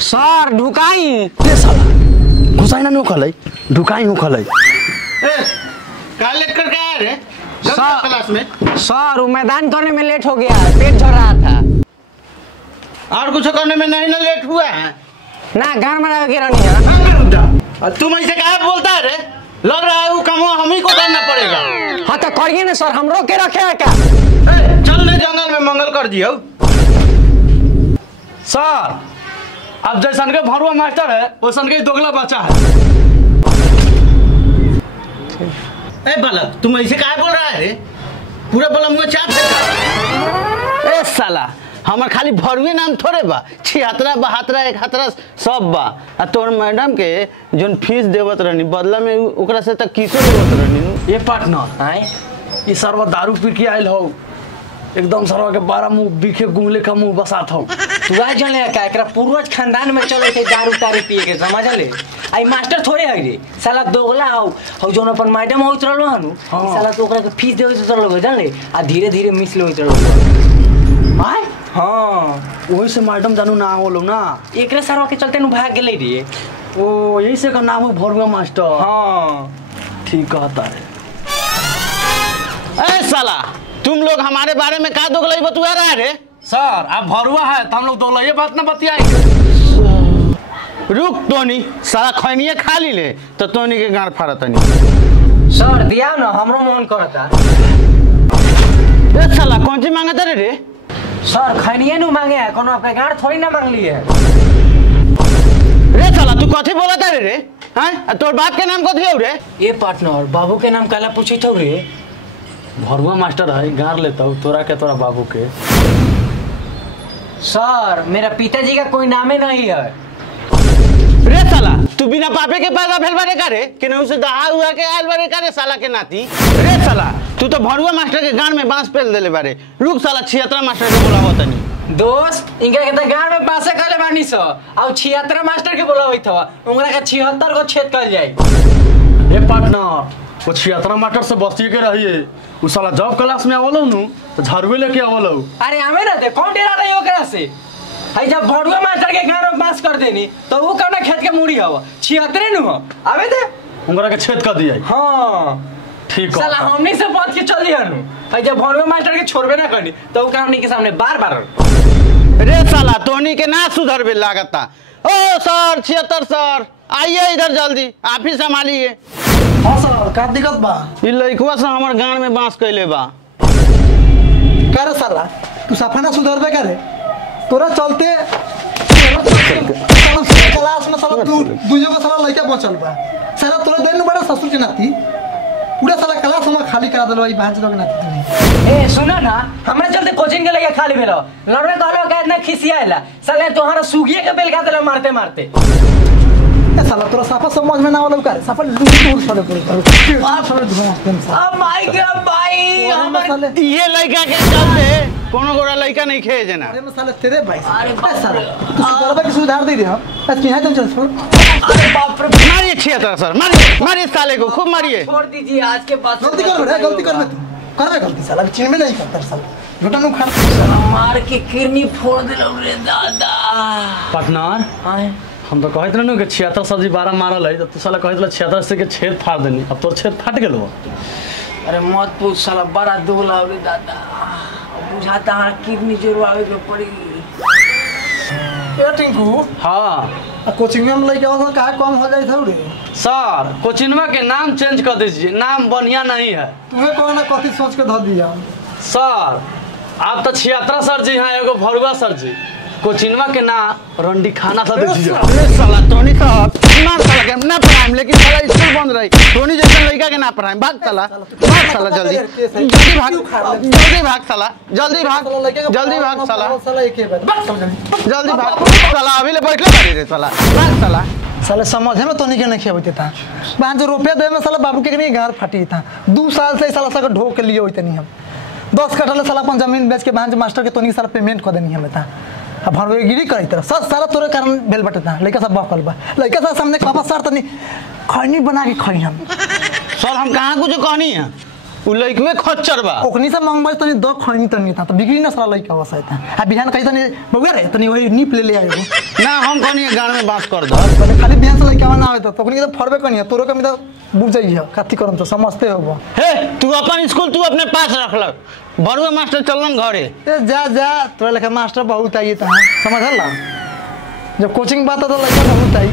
सर ढुकाई ले साला घुसाई ना नो खलै ढुकाई हो खलै का लेट कर क्या है रे क्लास में? सर वो मैदान करने में लेट हो गया, पेट झड़ रहा था। और कुछ करने में नहीं ना लेट हुआ है ना गान बना के रहनी है। तुम ऐसे क्या बोलता है रे? लग रहा है वो काम हम ही को करना पड़ेगा। हाँ तो करिए ना सर, हम रोक के रखे है क्या? चल ले जंगल में मंगल कर दियो। सर अब जैसन के भरुआ मास्टर है वैसन के दोगला बच्चा है। ए बालक तुम ऐसे क्या बोल रहा है रे? पूरा बला मुंह चाप फेंका। ए साला हमार खाली भरुए नाम थोड़े बा, 76 72 71 सब बा। आ तोर मैडम के जोन फीस देवत रहनी बदला में ओकरा से तक किसो देवत रहनी। ये पार्टनर आए ये सरवा दारू पी के आयल हो, एकदम सरवा के 12 मुंह बिखे गुंगले का मुंह बसात हो। तू आ जले का एकरा पूर्वज खानदान में चले थे दारू तारी पिए के, समझ ले? आई मास्टर थोड़े है रे, साला दोगला हो जोन अपन मैडम होत रहलो हनु, साला तो ओकरा के फीस देवे से रहलो जान ले, आ धीरे धीरे मिस लो रहलो। आय हां वही से मैडम जानू ना आवलो ना, एकरे सरवा के चलते नु भाग गेले रे। ओ यही से का नाम है भरुआ मास्टर। हां ठीक कहता है। ए साला तुम लोग हमारे बारे में का दोगलाई बतुआ रहा है रे? सर आप भरुआ है तो हम लोग दोगला ये बात ना बतियाएंगे। रुक टोनी, साला खैनिए खा ली ले तो टोनी के गांड फाड़त नहीं। सर दिया ना, हमरो मन करता। ए साला कौन सी मांगता रे? सर खैनिए नु मांगे है, कोनो आपका गांड थोड़ी ना मांग ली है। रे साला तू कथी बोलता रे? हैं तोर बाप के नाम कथी हो रे? ये पार्टनर बाबू के नाम काला पूछे थो रे? भरुआ मास्टर है गार लेता हूँ तोरा के तोरा बाबू के। सर मेरा पिताजी का कोई नाम ही नहीं है। रे साला तू बिना पापे के पैदा भेल बारे करे कि नहीं उसे दहा हुआ के आयल बारे करे साला के नाती। रे साला तू तो भरुआ मास्टर के गांड में बांस पेल देले बारे। रुक साला 76 मास्टर के बोलावो तनी। दोस्त इनका के त गांड में बांसे काले बानी स और 76 मास्टर के बोलावई थवा, उंगरा का 76 को छेद कर जाई। ये पार्टनर वो 76 मास्टर से बस्ती के रहिए, उस साला जब क्लास में आवलो नु तो झाड़ुए लेके आवलो। अरे हमें ना दे कौन डेरा रही ओकरा से? हई जब भरुआ मास्टर के गांड में बांस कर देनी तो वो कौन खेत के मुड़ी हवा 76 नु आवे दे उंगरा के छेद कर दिया। हां ठीक है साला हमनी से बात के चल दिया नु, हई जब भरुआ मास्टर के छोड़बे ना करनी तो वो हमनी के सामने बार-बार। रे साला टोनी के ना सुधरबे लागता। ओ सर 76 सर आइए इधर जल्दी, आप ही संभालिए। हाँ सर का दिक्कत बा? ई लइकवा से हमर गांड में बांस कइले बा। करे साला तू सफाना सुधरबे करे? तोरा चलते क्लास में साला तू दुइयो का साला लइका बचल बा। साला तोरा देन बड़ा ससुर के नाती पूरा साला क्लास हम खाली करा देलो ई भांज लोग नाती तू। ए सुना ना, हमरे चलते कोचिंग के लेके खाली भेलो लड़वे कहलो का इतना खिसियाला, साले तोहरा सुगिए के बेल का देलो मारते मारते। साला तोरा साफा समझ में ना आवलो करे साफा दूर छोड़ पड़े आ छोड़ धो। अब माय गॉड भाई हमर ये लइका के चलते कोनो गोरा लइका नहीं खे जना। अरे मैं साले तेरे भाई अरे साला तू सुधरबे की सुधार दे दे हम आज के यहां चल छोड़। अरे बाप रे मारिए 76 सर मारिए मारिए साले को खूब मारिए। छोड़ दीजिए आज के बाद। गलती कर बे गलती कर तू करबे गलती साला चिन में नहीं करता साला झूठा नु खा मार के किडनी फोड़ देलो रे दादा। पार्टनर हां हम तो कहत रहनु कि 76 सर जी 12 मारल है, तो तू साला कहत रह 76 से के छेद फाड़ देनी, अब तोर छेद फाट गेलो। अरे मत पूछ साला बड़ा दुबला रे दादा, बुझाता है किडनी जुड़वावे के पड़ी। ए टिंकू हाँ कोचिंग में हम लेके आओ का कम हो जाई थोड़ी। सर कोचिंगवा के नाम चेंज कर दीजिए, नाम बढ़िया नहीं है। तुम्हें कौन ना कथी सोच के धो दिया? सर आप तो 76 सर जी हैं, एगो भरुआ सर जी। कोचिंगवा के नाम रंडी खाना था दीजिए। अरे साला टोनी साहब ना साला के ना पढ़ाएम लेकिन साला स्कूल बंद रही। टोनी जैसा लड़का के ना पढ़ाएम। भाग साला भाग साला जल्दी जल्दी भाग जल्दी भाग साला जल्दी भाग जल्दी भाग साला साला एक ही बात जल्दी भाग साला अभी ले बैठले बाड़ी रे साला भाग साला। साले समझे में तो नहीं के नहीं खेबते था बांध रुपया दे में साला बाबू के नहीं घर फाटी था 2 साल से साला सका ढो के लिए होते नहीं हम 10 कट्ठा साला अपन जमीन बेच के बांध मास्टर के तो नहीं साला पेमेंट कर देनी हमें था। अब भरवे गिरी करी तरह सब सारा तोरे कारण बेल बटे था लड़का सब बकल बा लड़का सब सामने पापा सर तनी खैनी बना के खई हम। सर हम कहाँ कुछ कहनी है उ लइकवे खच्चर बा ओखनी से मंगबाई तनी दो खैनी तनी था तो बिगड़ी ना साला लइका वसा था आ बिहान कहि तनी बउआ रे तनी वही नीप ले आयो ना हम कहनी गाड़ में बांस कर दो पहले खाली बिहान से लइका ना आवे तो ओखनी के तो फरबे कनी तोरो कमी तो बुझ जाइए काती करम तो समझते होबो हे तू अपन स्कूल तू अपने पास रखलक बड़ुआ मास्टर चलन घरे ए जा जा तोरा लेखा मास्टर बहुत आई था समझला जब कोचिंग बात तो लइका बहुत आई